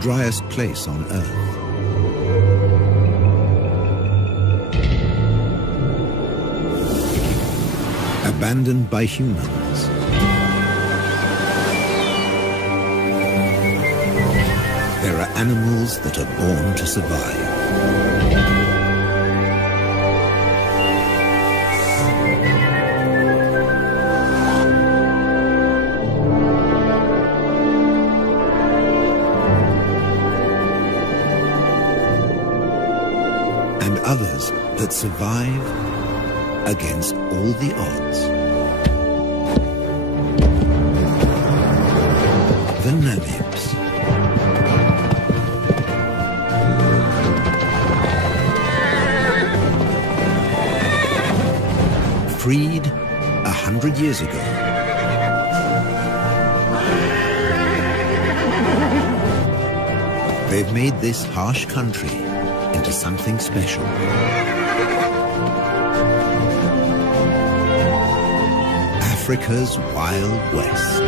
driest place on Earth. Abandoned by humans. There are animals that are born to survive. And others that survive against all the odds. The Namibs. Freed 100 years ago. They've made this harsh country into something special. Africa's Wild West.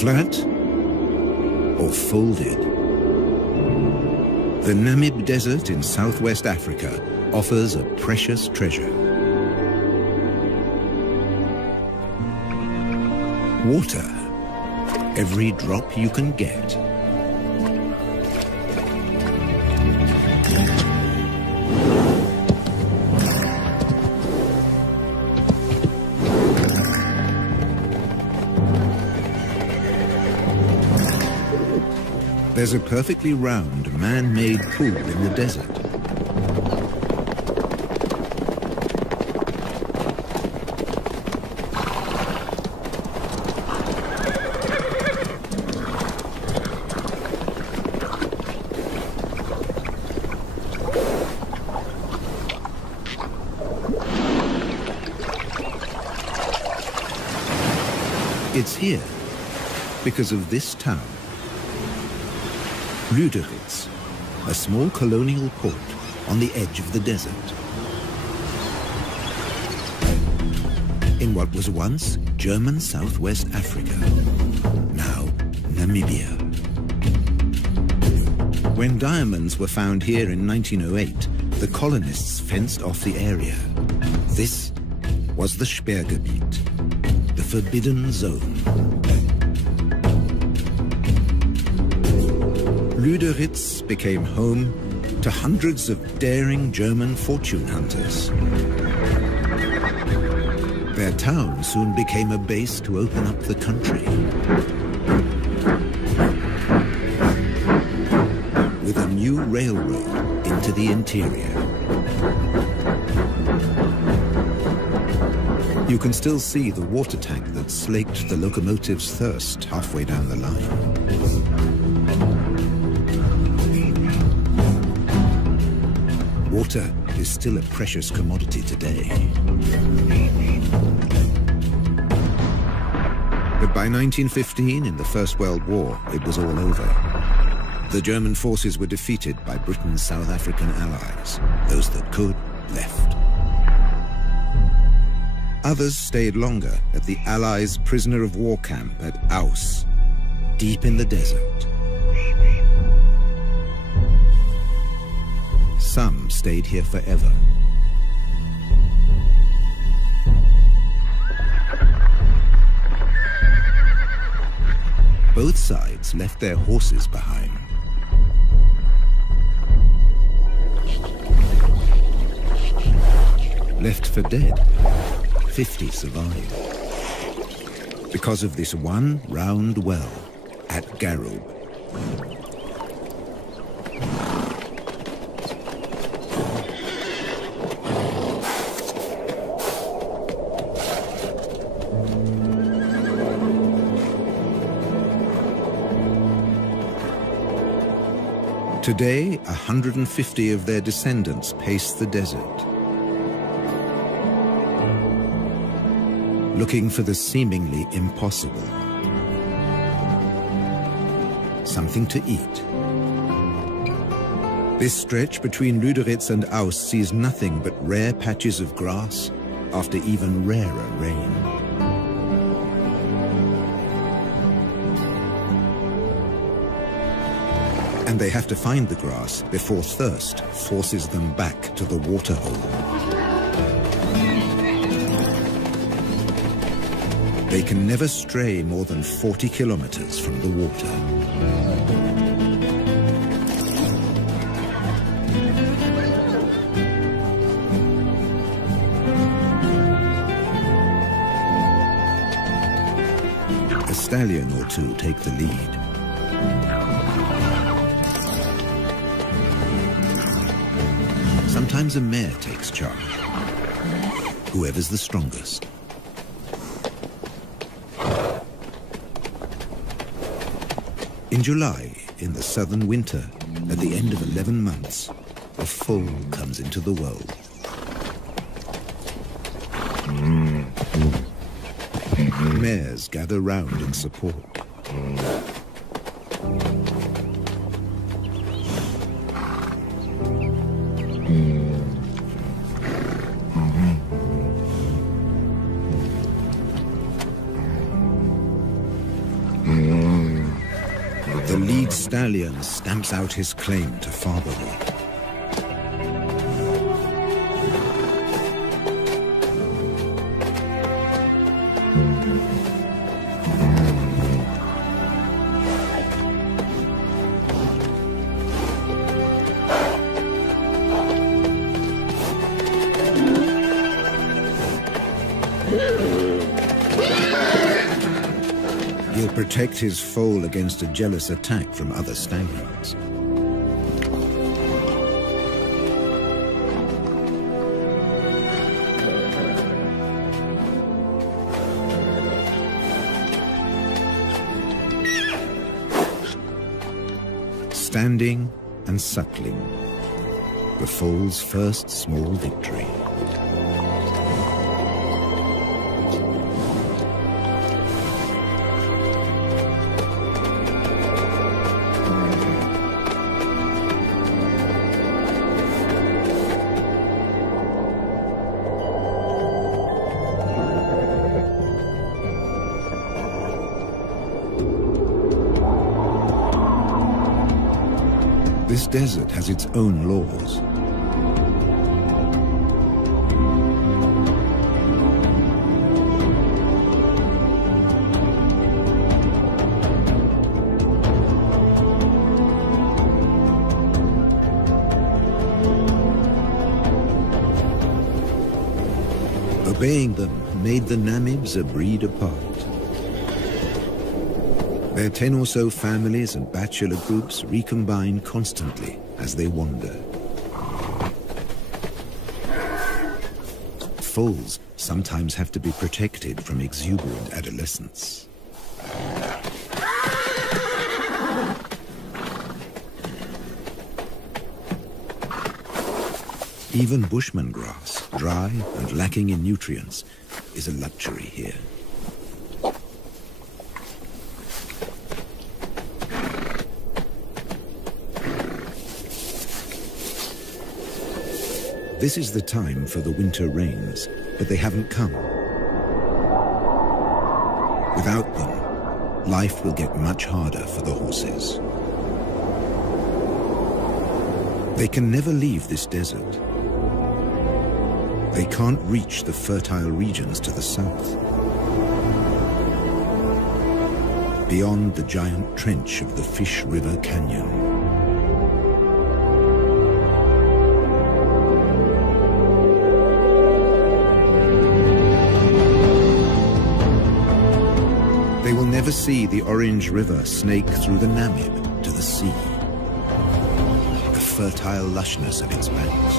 Flat or folded? The Namib Desert in southwest Africa offers a precious treasure. Water, every drop you can get. There's a perfectly round, man-made pool in the desert. It's here because of this town. Lüderitz, a small colonial port on the edge of the desert. In what was once German Southwest Africa, now Namibia. When diamonds were found here in 1908, the colonists fenced off the area. This was the Sperrgebiet, the forbidden zone. Lüderitz became home to hundreds of daring German fortune hunters. Their town soon became a base to open up the country. With a new railroad into the interior. You can still see the water tank that slaked the locomotive's thirst halfway down the line. Water is still a precious commodity today. But by 1915, in the First World War, it was all over. The German forces were defeated by Britain's South African allies. Those that could, left. Others stayed longer at the Allies' prisoner of war camp at Aus, deep in the desert. Some stayed here forever. Both sides left their horses behind. Left for dead, 50 survived. Because of this one round well at Garub. Today, 150 of their descendants pace the desert, looking for the seemingly impossible. Something to eat, This stretch between Lüderitz and Aus sees nothing but rare patches of grass after even rarer rain. And they have to find the grass before thirst forces them back to the waterhole. They can never stray more than 40 kilometers from the water. A stallion or two take the lead. Sometimes a mare takes charge, whoever's the strongest. In July, in the southern winter, at the end of 11 months, a foal comes into the world. Mares gather round in support. The lead stallion stamps out his claim to fatherhood. He'll protect his foal against a jealous attack from other stallions. Standing and suckling, the foal's first small victory. This desert has its own laws. Obeying them made the Namibs a breed apart. Their 10 or so families and bachelor groups recombine constantly as they wander. Foals sometimes have to be protected from exuberant adolescents. Even bushman grass, dry and lacking in nutrients, is a luxury here. This is the time for the winter rains, but they haven't come. Without them, life will get much harder for the horses. They can never leave this desert. They can't reach the fertile regions to the south. Beyond the giant trench of the Fish River Canyon. They will never see the Orange River snake through the Namib to the sea. The fertile lushness of its banks.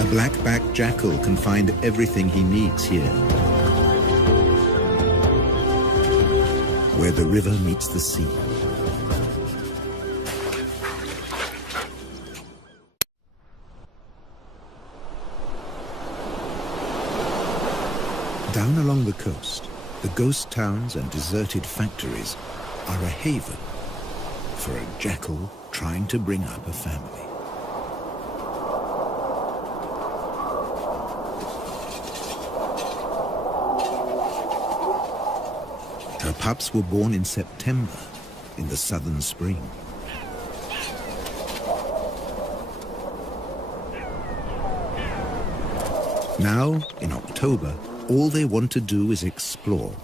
A black-backed jackal can find everything he needs here, where the river meets the sea. along the coast, the ghost towns and deserted factories are a haven for a jackal trying to bring up a family. Her pups were born in September, in the southern spring. Now, in October, all they want to do is explore.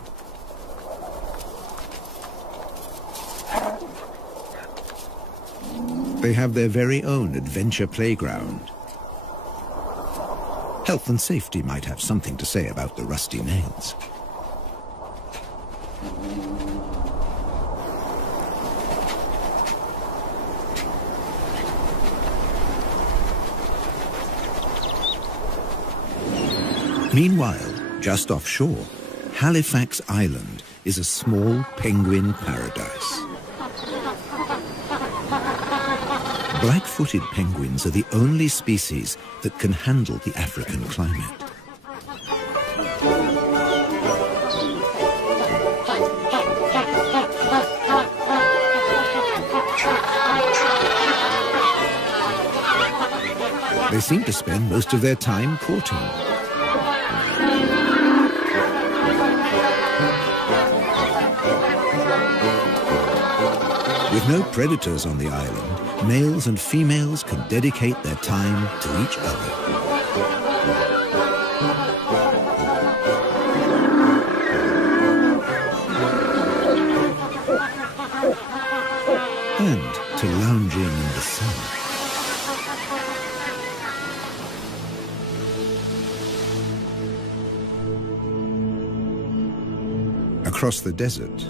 They have their very own adventure playground. Health and safety might have something to say about the rusty nails. Meanwhile, just offshore, Halifax Island is a small penguin paradise. Black-footed penguins are the only species that can handle the African climate. They seem to spend most of their time courting. With no predators on the island, males and females can dedicate their time to each other. And to lounging in the sun. Across the desert,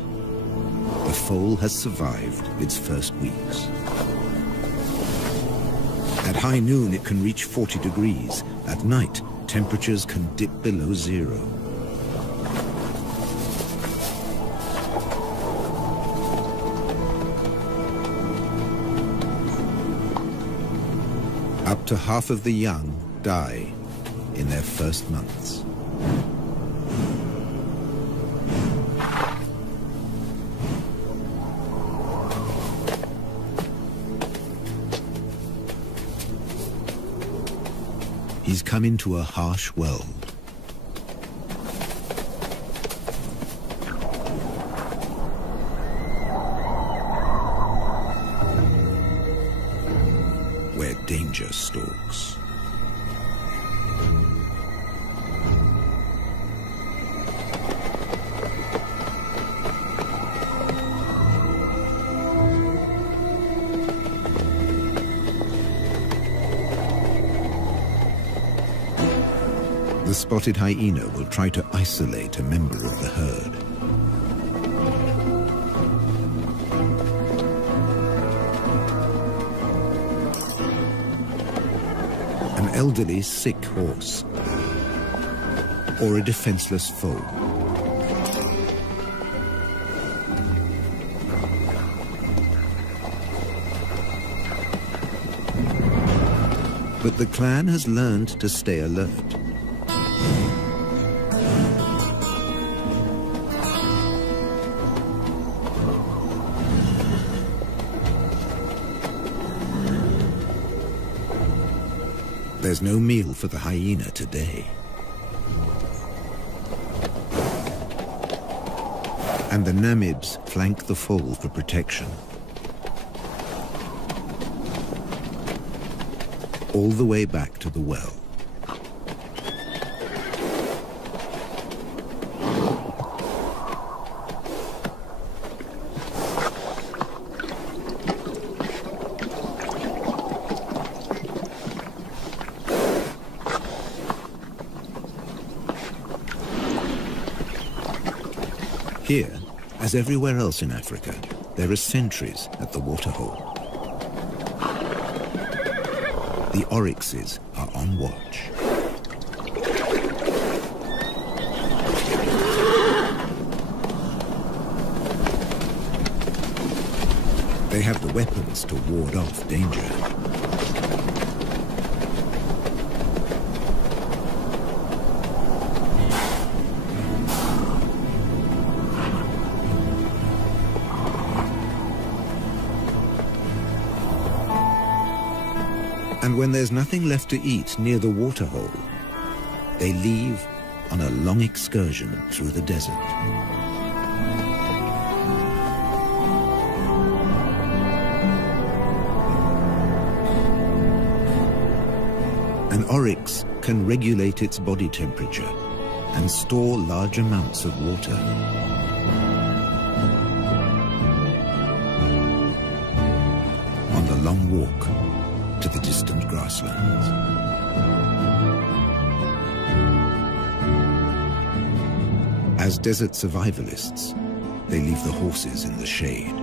the foal has survived its first weeks. At high noon, it can reach 40 degrees. At night, temperatures can dip below zero. Up to half of the young die in their first months. He's come into a harsh world. Where danger stalks. The spotted hyena will try to isolate a member of the herd. An elderly, sick horse, or a defenseless foal. But the clan has learned to stay alert. There's no meal for the hyena today. And the Namibs flank the foal for protection. All the way back to the well. Here, as everywhere else in Africa, there are sentries at the waterhole. The oryxes are on watch. They have the weapons to ward off danger. And when there's nothing left to eat near the waterhole, they leave on a long excursion through the desert. An oryx can regulate its body temperature and store large amounts of water. On the long walk to the distant grasslands. As desert survivalists, they leave the horses in the shade.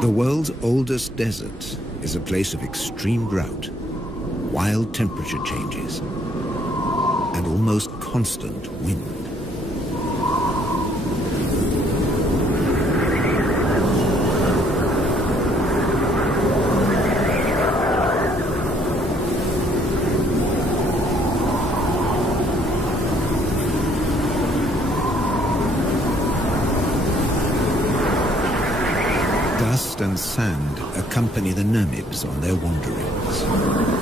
The world's oldest desert is a place of extreme drought, wild temperature changes, and almost constant wind. Dust and sand accompany the Namibs on their wanderings.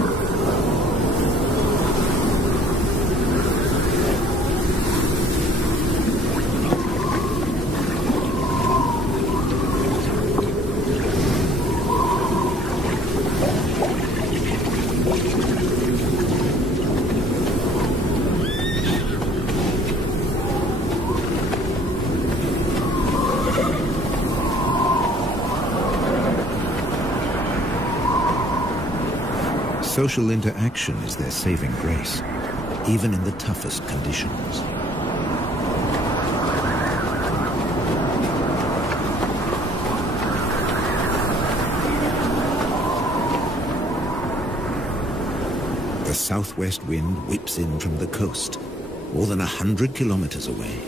Social interaction is their saving grace, even in the toughest conditions. The southwest wind whips in from the coast, more than 100 kilometers away.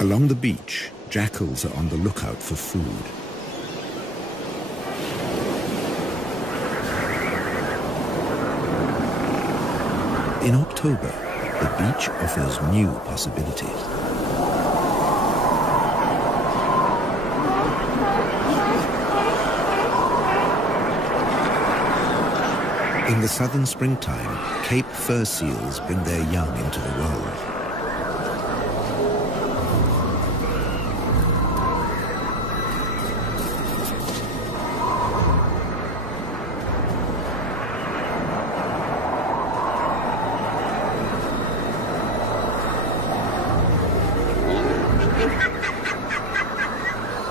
Along the beach, jackals are on the lookout for food. In October, the beach offers new possibilities. In the southern springtime, Cape fur seals bring their young into the world.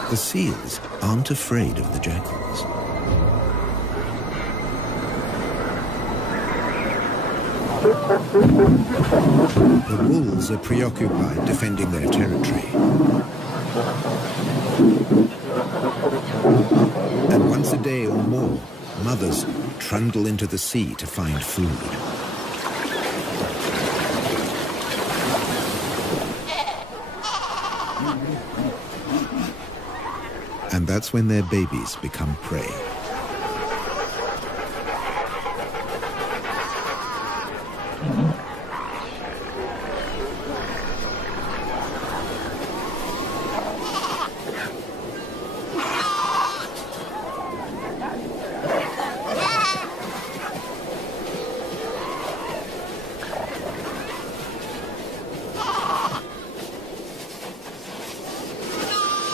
The seals aren't afraid of the jackals. The wolves are preoccupied defending their territory. And once a day or more, mothers trundle into the sea to find food. And that's when their babies become prey.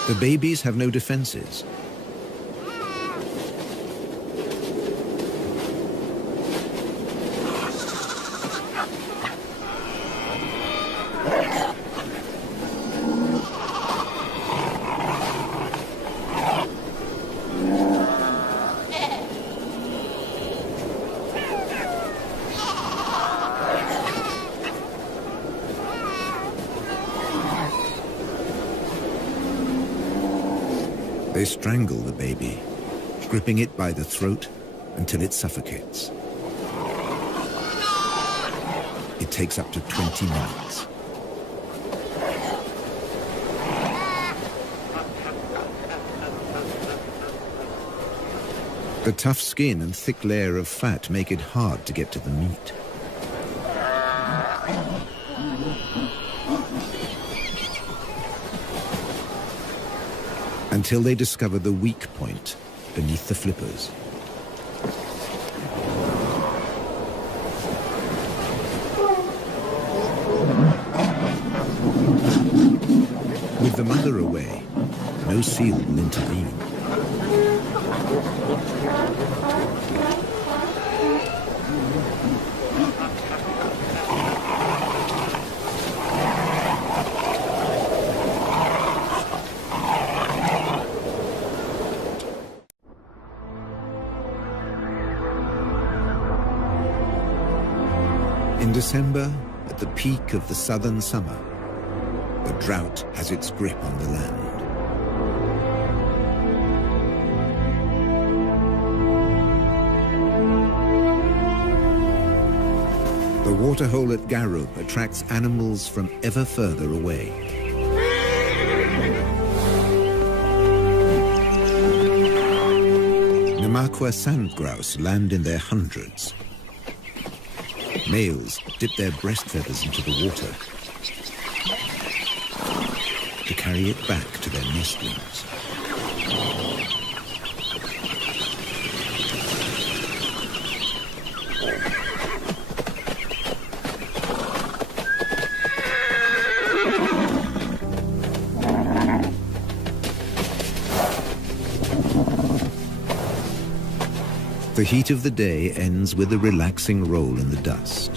The babies have no defenses. They strangle the baby, gripping it by the throat until it suffocates. It takes up to 20 minutes. The tough skin and thick layer of fat make it hard to get to the meat. Until they discover the weak point beneath the flippers. With the mother away, no seal will intervene. In December, at the peak of the southern summer, the drought has its grip on the land. The waterhole at Garub attracts animals from ever further away. Namakwa sand grouse land in their hundreds. Males dip their breast feathers into the water to carry it back to their nestlings. The heat of the day ends with a relaxing roll in the dust.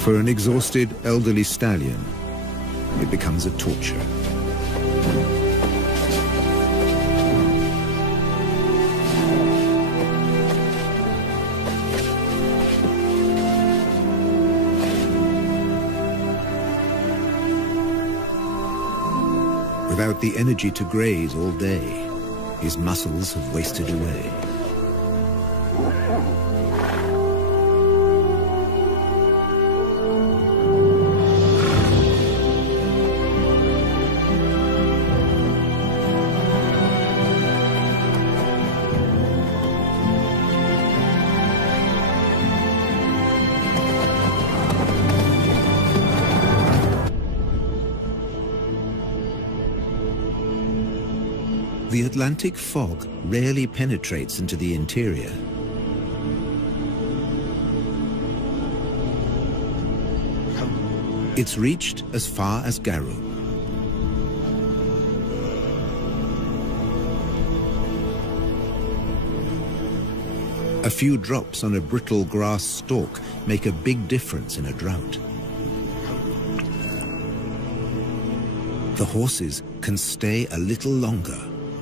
For an exhausted elderly stallion, it becomes a torture. Without the energy to graze all day, his muscles have wasted away. The Atlantic fog rarely penetrates into the interior. It's reached as far as Garub. A few drops on a brittle grass stalk make a big difference in a drought. The horses can stay a little longer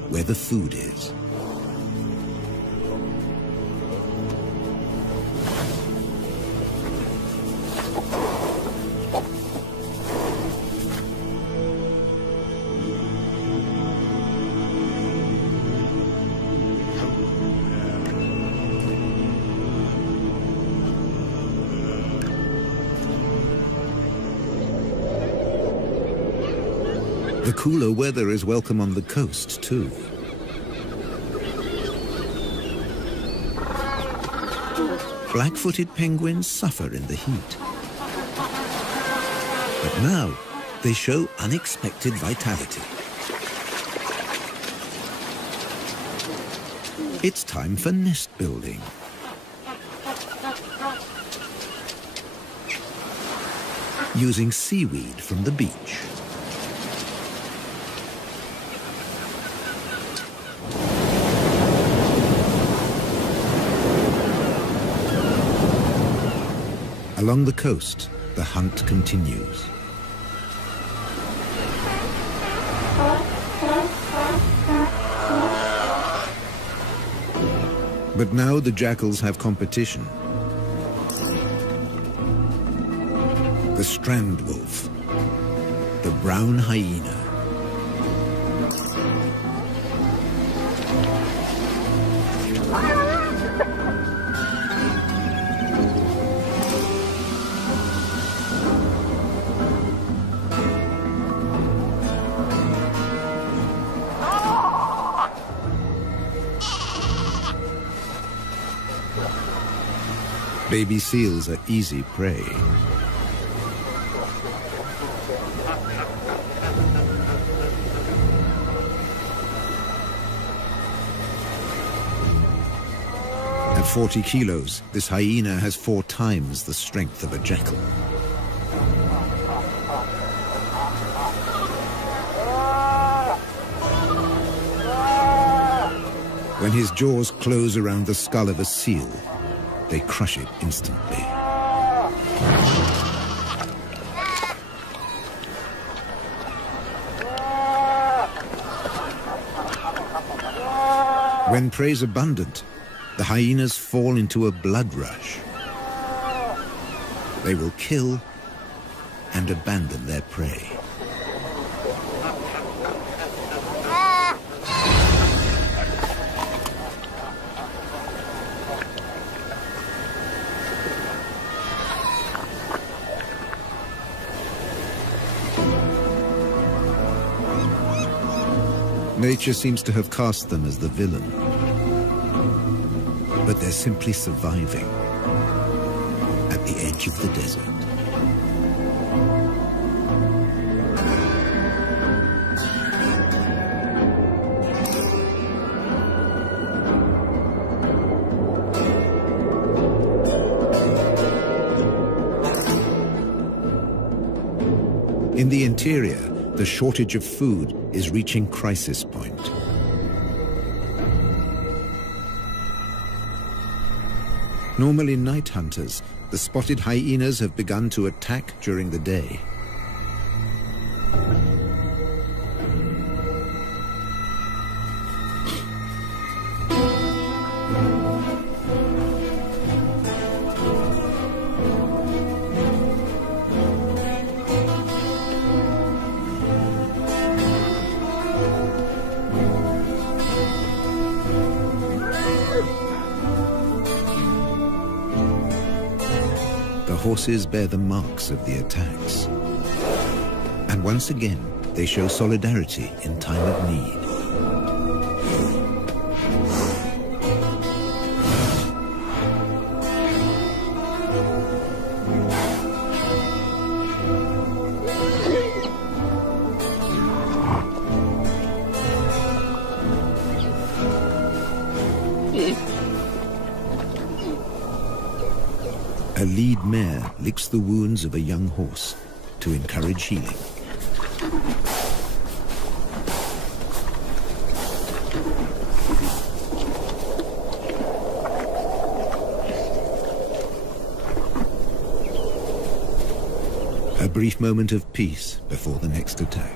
where the food is. The cooler weather is welcome on the coast, too. Black-footed penguins suffer in the heat. But now, they show unexpected vitality. It's time for nest building. Using seaweed from the beach. Along the coast, the hunt continues. But now the jackals have competition. The strand wolf, the brown hyena. Baby seals are easy prey. At 40 kilos, this hyena has 4 times the strength of a jackal. When his jaws close around the skull of a seal, they crush it instantly. When prey's abundant, the hyenas fall into a blood rush. They will kill and abandon their prey. Nature seems to have cast them as the villain, but they're simply surviving at the edge of the desert. In the interior, the shortage of food is reaching crisis point. Normally night hunters, the spotted hyenas have begun to attack during the day. Horses bear the marks of the attacks. And once again, they show solidarity in time of need. A lead mare licks the wounds of a young horse to encourage healing. A brief moment of peace before the next attack.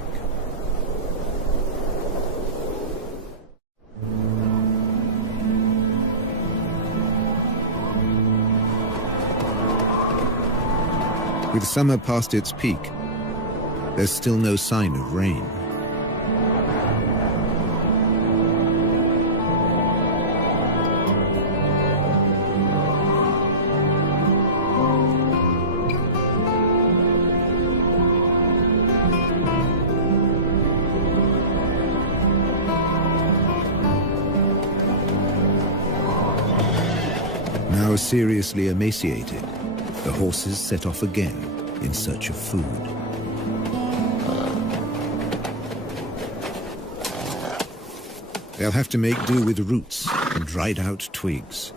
With summer past its peak, there's still no sign of rain. Now seriously emaciated, the horses set off again in search of food. They'll have to make do with roots and dried out twigs.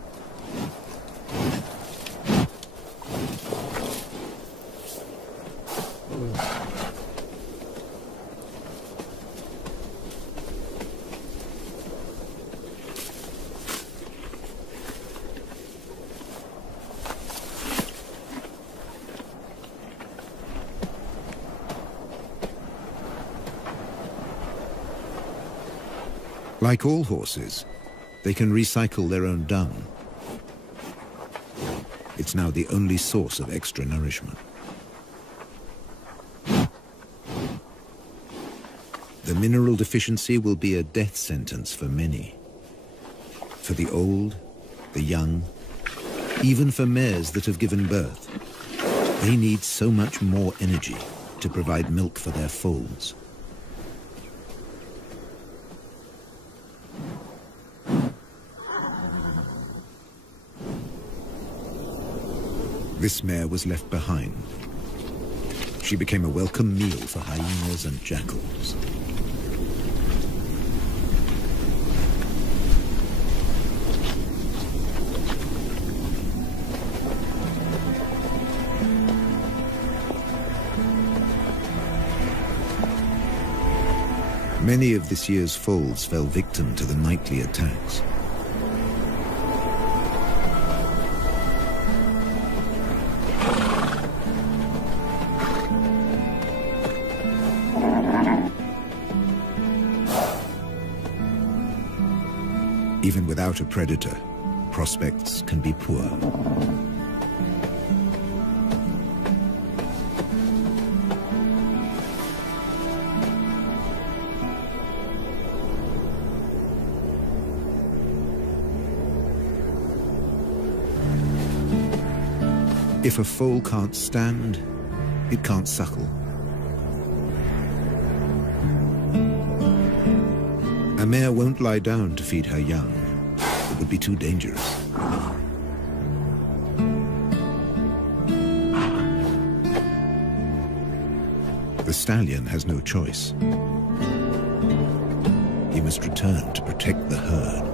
Like all horses, They can recycle their own dung. It's now the only source of extra nourishment. The mineral deficiency will be a death sentence for many. For the old, the young, even for mares that have given birth, they need so much more energy to provide milk for their foals. This mare was left behind. She became a welcome meal for hyenas and jackals. Many of this year's foals fell victim to the nightly attacks. Even without a predator, prospects can be poor. If a foal can't stand, it can't suckle. A mare won't lie down to feed her young. It would be too dangerous. The stallion has no choice. He must return to protect the herd.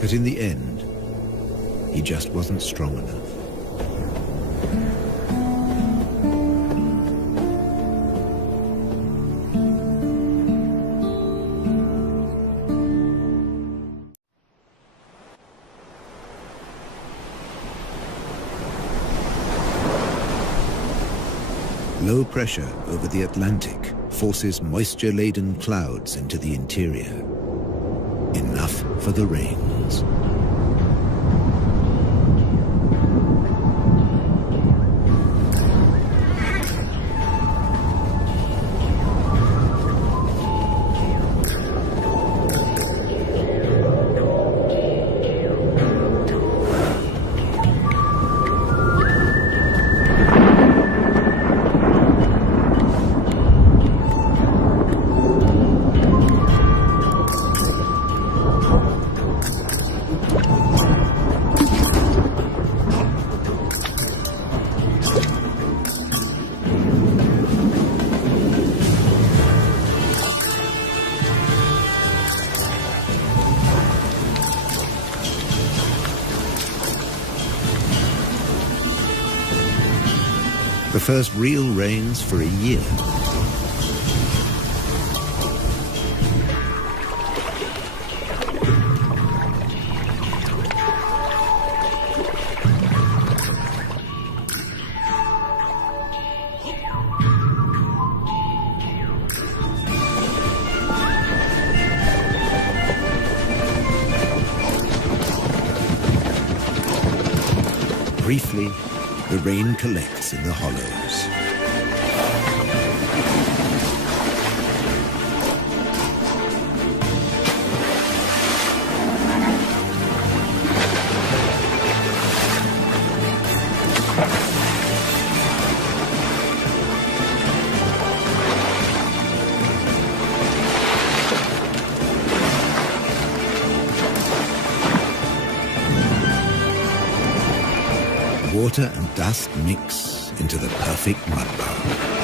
But in the end, he just wasn't strong enough. Low pressure over the Atlantic forces moisture-laden clouds into the interior. Enough for the rains. The first real rains for a year. briefly, the rain collects in the hollows. Water and dust mix into the perfect mudbowl.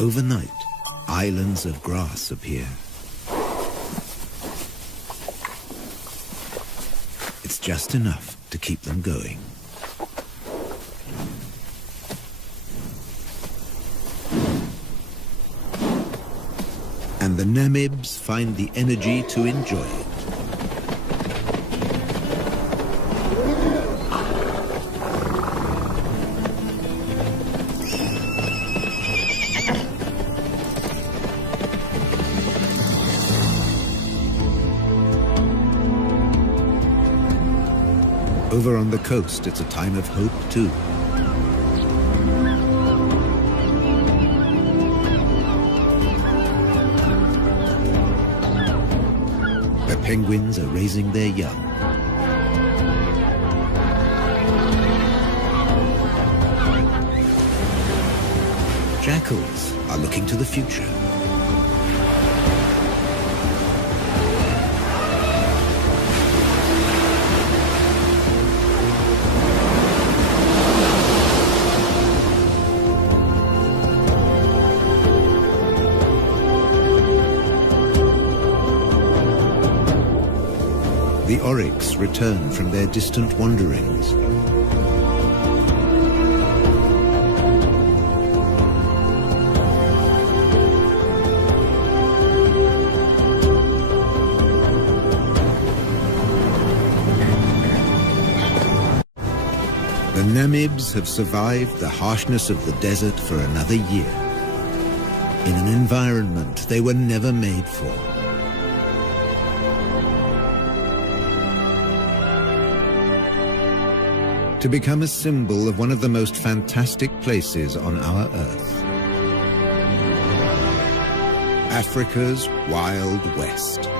Overnight, islands of grass appear. It's just enough to keep them going. And the Namibs find the energy to enjoy it. Over on the coast, it's a time of hope, too. The penguins are raising their young. Jackals are looking to the future. The oryx return from their distant wanderings. The Namibs have survived the harshness of the desert for another year, in an environment they were never made for. To become a symbol of one of the most fantastic places on our Earth. Africa's Wild West.